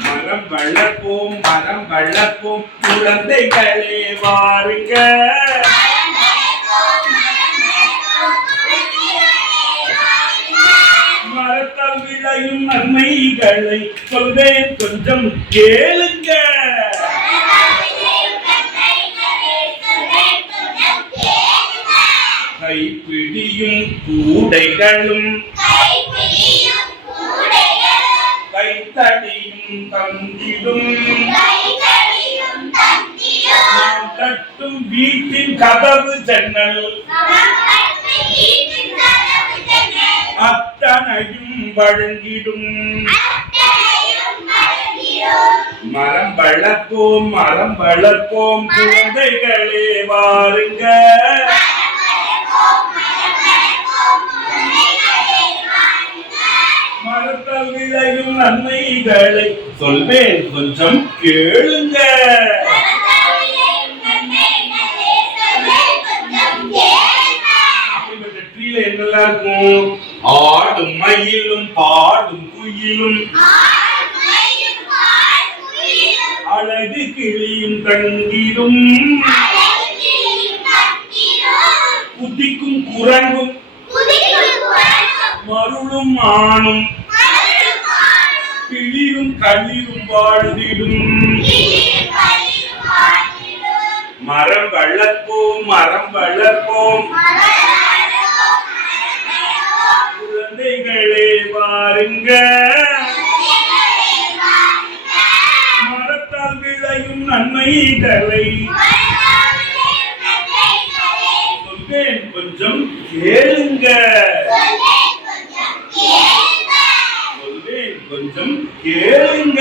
மரம் வளர்ப்போம் மரம் வளர்ப்போம் குழந்தைகளே வாருங்க. மரத்தால் விளையும் நன்மைகளை சொல்வேன் கொஞ்சம் கேளுங்க. கைப்பிடியும் கூடைகளும் கைத்தடியும் தந்திடும் நாம் கட்டும் வீட்டின் கதவு ஜன்னல் அத்தனையும் வழங்கிடும். மரம் வளர்ப்போம் மரம் வளர்ப்போம் குழந்தைகளே வாருங்க. மரத்தால் விளையும் நன்மைகளை சொல்வேன் கொஞ்சம் கேளுங்க. அப்படிப்பட்ட ட்ரீல என்னெல்லாம் இருக்கும்? ஆடும் மயிலும் பாடும் குயிலும் அழகு கிளியும் தங்கிடும் குதிக்கும் குரங்கும் மருளும் ஆணும் கிளிரும் களிரும் வாழ்ந்திடும். மரம் வளர்ப்போம் மரம் வளர்ப்போம் குழந்தைகளே வாருங்க. மரத்தால் விளையும் நன்மைகளை சொல்வேன் கொஞ்சம் கேளுங்க. சொல்வேன் கொஞ்சம் கேளுங்க.